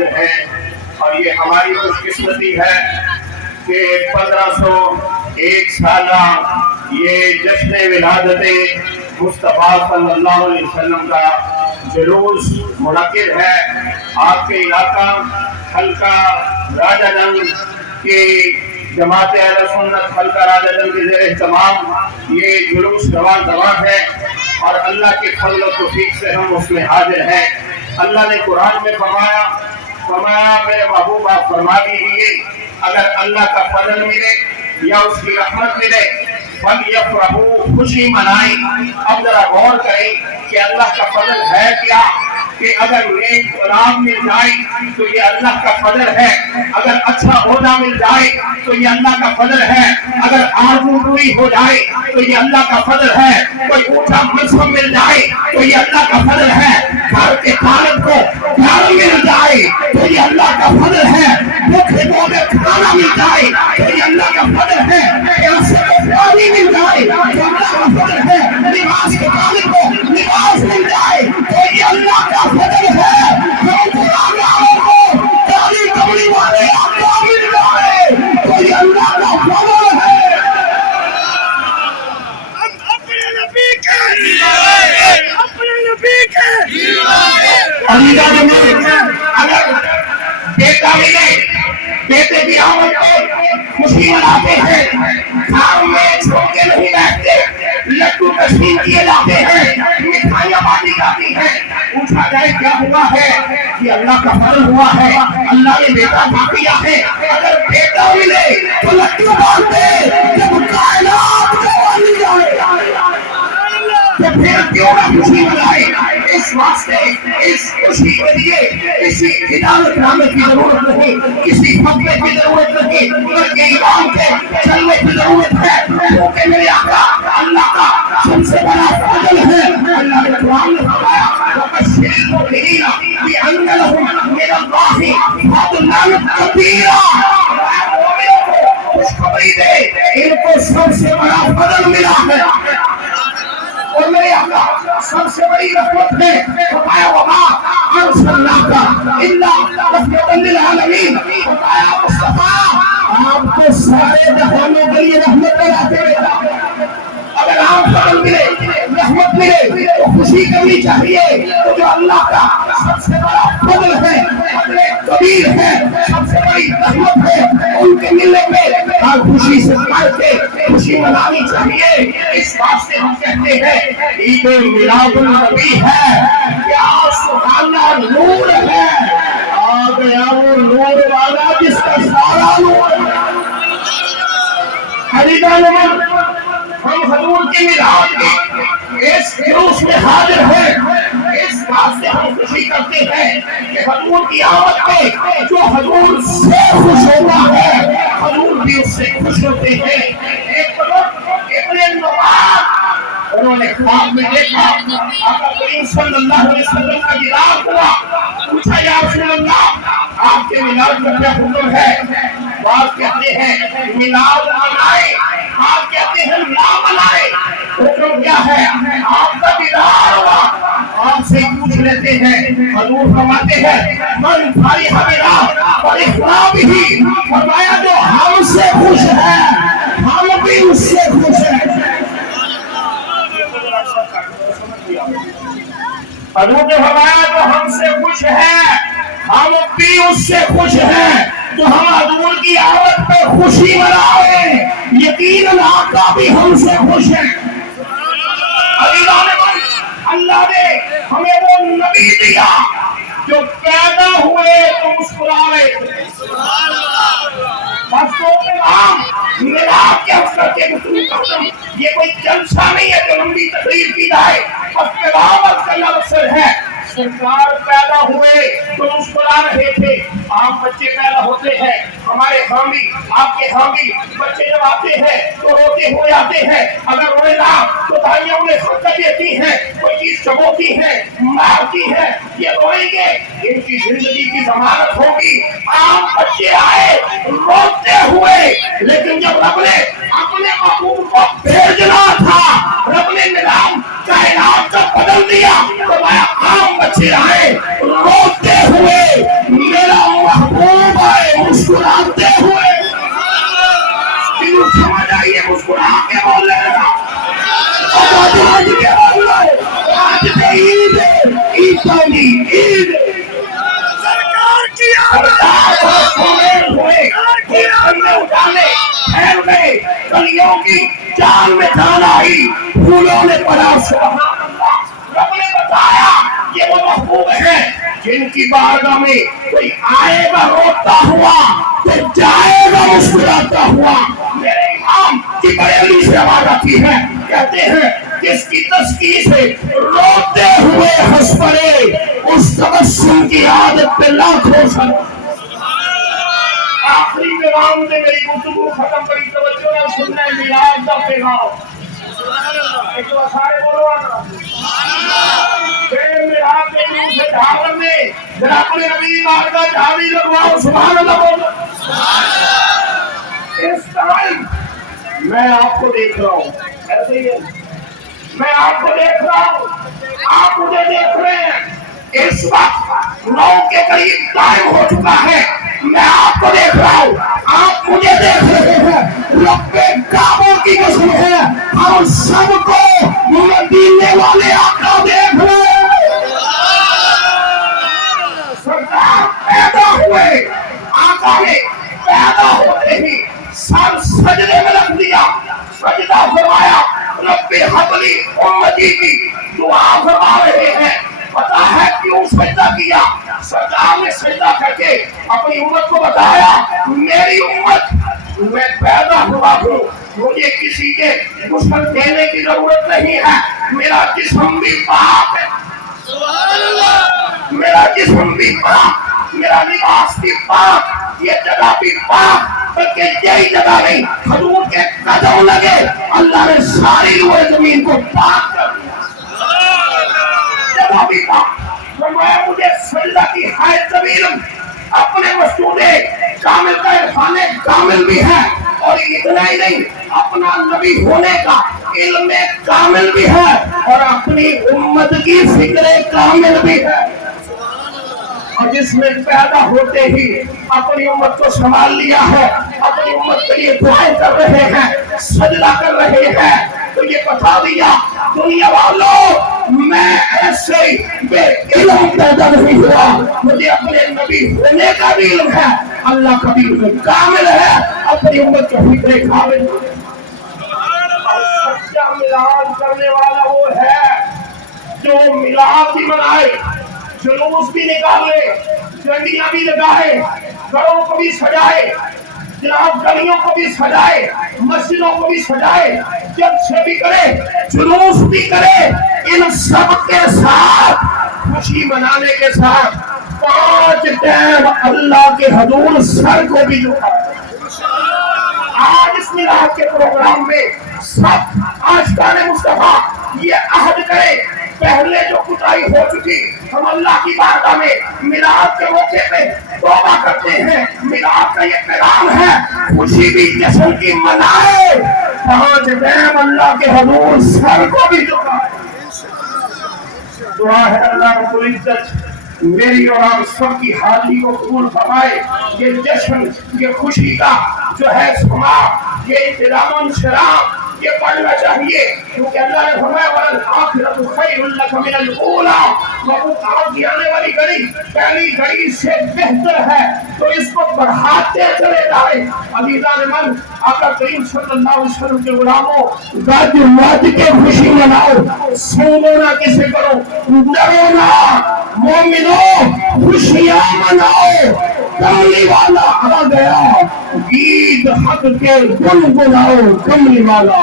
ہے اور یہ ہماری خوش قسمتی ہے کہ 1501 سالہ یہ جشن ولادت مصطفیٰ صلی اللہ علیہ وسلم کا جلوس منعقد ہے۔ آپ کے علاقہ حلقہ راجہ گنج کی جماعت اہل سنت حلقہ راجہ گنج کے زیر اہتمام یہ جلوس رواں ہے اور اللہ کے فضل و توفیق سے ہم اس میں حاضر ہیں۔ اللہ نے قرآن میں فرمایا میرے محبوب آپ فرما دیجیے اگر اللہ کا فضل ملے یا اس کی رحمت ملے فَلْيَفْرَحُوا خوشی منائیں۔ اب ذرا غور کریں کہ اللہ کا فضل ہے کیا کہ اگر نیک اولاد مل جائے تو یہ اللہ کا فضل ہے، اگر اچھا عہدہ مل جائے تو یہ اللہ کا فضل ہے، اگر آرزو پوری ہو جائے تو یہ اللہ کا فضل ہے، کوئی اونچا منصب مل جائے تو یہ اللہ کا فضل ہے، گھر کے طالب کو گھر مل جائے تو یہ اللہ کا فضل ہے، بھوکے کو میں کھانا مل جائے تو یہ اللہ کا فضل ہے، پیاسے کو پانی مل جائے تو اللہ کا فضل ہے، لباس کے طالب کو لباس مل جائے تو یہ اللہ کا فضل ہے۔ ہم قرآن والوں کو تعلیم کملی والے آپ مل جائے تو یہ اللہ کا فضل ہے۔ اگر بیٹا ملے بیٹے کی آمد پہ خوشی مناتے ہیں، گھر میں چھوٹے نہیں بیٹھتے، لڈو تقسیم کیے جاتے ہیں، مٹھائیاں بانٹی جاتی ہیں، پوچھا جائے کیا ہوا ہے؟ یہ اللہ کا فضل ہوا ہے، اللہ نے بیٹا دیا ہے۔ اگر بیٹا ملے تو لڈو بانٹتے، جب کائنات کو مل جائے تو پھر کیوں نہ خوشی منائے؟ اس واسطے اس خوشی کے لیے کسی ہدایت نامے کی ضرورت نہیں، کسی فتوے کی ضرورت نہیں، بلکہ ایمان کے چلنے کی ضرورت ہے، کیونکہ میرے آقا اللہ کا سب سے بڑا فضل ہے۔ اللہ نے قرآن میں فرمایا وَبَشِّرِ الْمُؤْمِنِينَ بِأَنَّ لَهُم مِّنَ اللَّهِ فَضْلًا كَبِيرًا۔ خوشخبری دے ان کو سب سے بڑا فضل ملا ہے اور میرے آقا سب سے بڑی رحمت ہے۔ فرمایا وما ارسلناک الا رحمۃ للعالمین۔ فرمایا مصطفیٰ آپ کو سارے جہانوں کے لیے رحمت بناتے ہیں۔ اگر آپ فضل ملے رحمت ملے تو خوشی کرنی چاہیے، تو جو اللہ کا سب سے بڑا فضل ہے، فضل کبیر ہے، سب سے بڑی رحمت ہے، ان کے ملنے پہ ہر خوشی سے مل کے خوشی منانی چاہیے۔ اس واسطے ہم کہتے ہیں عید میلاد النبی ہے، کیا سبحانہ نور ہے، آ گیا وہ نور والا جس کا سارا نور ہے۔ ہم حضور کی میلاد کے اس جلوس میں حاضر ہیں، اس بات سے ہم خوشی کرتے ہیں کہ حضور کی آمد پہ جو حضور سے خوش ہوتا ہے حضور بھی اس سے خوش ہوتے ہیں۔ ایک وقت ابن نواز انہوں نے خواب میں دیکھا آقا کریم صلی اللہ علیہ وسلم کا دیدار ہوا، پوچھا یا رسول اللہ آپ کے میلاد کا کیا حکم ہے؟ بعض کہتے ہیں میلاد منائے، آپ کہتے ہیں نہ منائے، حکم کیا ہے؟ آپ کا دیدار ہوا، آپ سے پوچھ لیتے ہیں۔ حضور فرماتے ہیں من فرح بنا فرحنا بہ، فرمایا جو ہم سے خوش ہے ہم بھی اس سے خوش ہیں۔ حضور نے فرمایا جو ہم سے خوش ہے ہم بھی اس سے خوش ہیں، تو ہم حضور کی آمد پہ خوشی منائیں، یقیناً آقا بھی ہم سے خوش ہیں۔ اللہ نے ہمیں وہ نبی دیا جو پیدا ہوئے تو مسکرائے۔ بس تو پیغام میلاد کے افسر کے گفتگو کرتا ہوں، یہ کوئی جلسہ نہیں ہے جو لمبی تقریر کی جائے، بس پیغام از کا افسر ہے۔ سرکار پیدا ہوئے تو مسکرا رہے تھے، آپ بچے پیدا ہوتے ہیں، ہمارے ہاں بھی آپ کے ہاں بھی بچے جب آتے ہیں تو روتے ہوئے آتے ہیں، اگر روئے نہ تو بھائیاں انہیں خطہ دیتی ہیں، کوئی چیز چبوتی ہے مارتی ہے، یہ روئیں گے ان کی زندگی کی ضمانت ہوگی۔ آپ بچے آئے روتے ہوئے، لیکن جب رب نے اپنے محبوب کو بھیجنا تھا، رب نے نظام کائنات کا بدل دیا تو میں عام بچے آئے روتے ہوئے، میرا محبوب آئے مسکراتے ہوئے. سمجھ آئیے مسکرا کے بول رہے ہیں آج کے بول رہے آج سے عید عید پانی عید سرکار کی ہوئے اٹھانے پھیل گئے کلیوں کی چال میں جان آئی پھولوں نے پڑا. سبحان اللہ. رب نے بتایا یہ وہ محبوب ہے جن کی بارگاہ میں کوئی آئے گا روتا ہوا تو جائے گا مسکراتا ہوا. میرے امام کی بریلی سے آواز آتی ہے، کہتے ہیں جس کی تسکین سے روتے ہوئے ہنس پڑے اس تبسم کی عادت پہ لاکھوں سال. آخری پیغام نے میری گفتگو ختم کری. توجہ نہ سننا ہے میلاد کا پیغام. ایک تو سارے بولو آنا پھر میلاد کے دن سے دھاور میں ذرا اپنے نبی بار کا دھاوی لگواؤ. سبحان اللہ بولو. اس ٹائم میں آپ کو دیکھ رہا ہوں، ایسے ہی ہے میں آپ کو دیکھ رہا ہوں، آپ مجھے دیکھ رہے ہیں. اس وقت 9 کے قریب ٹائم ہو چکا ہے. میں آپ کو دیکھ رہا ہوں، آپ مجھے دیکھ رہے ہیں. رب کعبہ کی قسم ہے ہم سب کو مدینے والے آقا دیکھ رہے ہیں. سرکار پیدا ہوئے، آقا نے پیدا ہوتے ہی سر سجدے میں رکھ دیا، سجدہ فرمایا. رب حبلی امتی کی دعا فرما رہے ہیں. پتا ہے کیوں سجدہ کیا؟ سرکار نے سجدہ کر کے اپنی امت کو بتایا میری امت میں پیدا ہوا ہوں، مجھے کسی کے غسل دینے کی ضرورت نہیں ہے. میرا جسم بھی پاک ہے، میرا جسم بھی پاک، میرا لباس بھی پاک، یہ جگہ بھی پاک. بلکہ یہی جگہ نہیں، حضور کے قدم لگے اللہ نے ساری روئے زمین کو پاک کر دیا. جگہ بھی پاک. فرمایا مجھے سجدہ کی حیث طویل اپنے مسجود کامل کا عرفان کامل بھی ہے، اور اتنا ہی نہیں اپنا نبی ہونے کا علم کامل بھی ہے، اور اپنی امت کی فکر کامل بھی ہے. اور جس نے پیدا ہوتے ہی اپنی امت کو سنبھال لیا ہے، اپنی امت کے لیے دعائیں کر رہے ہیں، سجدہ کر رہے ہیں، تو یہ بتا دیا دنیا والوں میں ایسے بے علم پیدا نہیں ہوا، مجھے اپنے نبی ہونے کا بھی علم ہے، اللہ کا بھی علم کامل ہے، اپنی امت کے فکر کامل. اور سچا میلاد کرنے والا وہ ہے جو میلاد بھی منائے، جلوس بھی نکالے، جھنڈیاں بھی لگائے، گھروں کو بھی سجائے، جناب گلیوں کو بھی سجائے، مسجدوں کو بھی سجائے، جلسے بھی کرے، جلوس بھی کرے. ان سب کے ساتھ خوشی منانے کے ساتھ 5 ٹائم اللہ کے حضور سر کو بھی جھکائے. آج اس میلاد کے پروگرام میں سب عاشقان مصطفیٰ یہ عہد کرے، پہلے جو کتائی ہو چکی ہم اللہ کی بارگاہ میں میلاد کے موقع پہ توبہ کرتے ہیں. میلاد کا یہ پیغام ہے خوشی بھی جشن کی منائے، 5 ٹائم اللہ کے حضور سر کو بھی جھکائے. دعا ہے اللہ رب العزت میری اور آپ سب کی حاضری کو قبول فرمائے. یہ جشن، یہ خوشی کا جو ہے سما، یہ انتظام و انشرام یہ پڑھنا چاہیے، کیونکہ اللہ نے فرمایا وَالْآخِرَةُ خَيْرٌ لَكَ مِنَ الْأُولَىٰ. وہ آگے آنے والی گھڑی پہلی گھڑی سے بہتر ہے، تو اس کو بڑھاتے چلے جائیں. عزیزان من، آقا کریم صلی اللہ علیہ وسلم کے غلاموں، گج وج کے خوشی مناؤ، سنو نہ کسے کرو، ڈرو نہ مومنو، خوشیاں مناؤ. کملی والا آ گیا، گیت حق کے گنگناؤ، کملی والا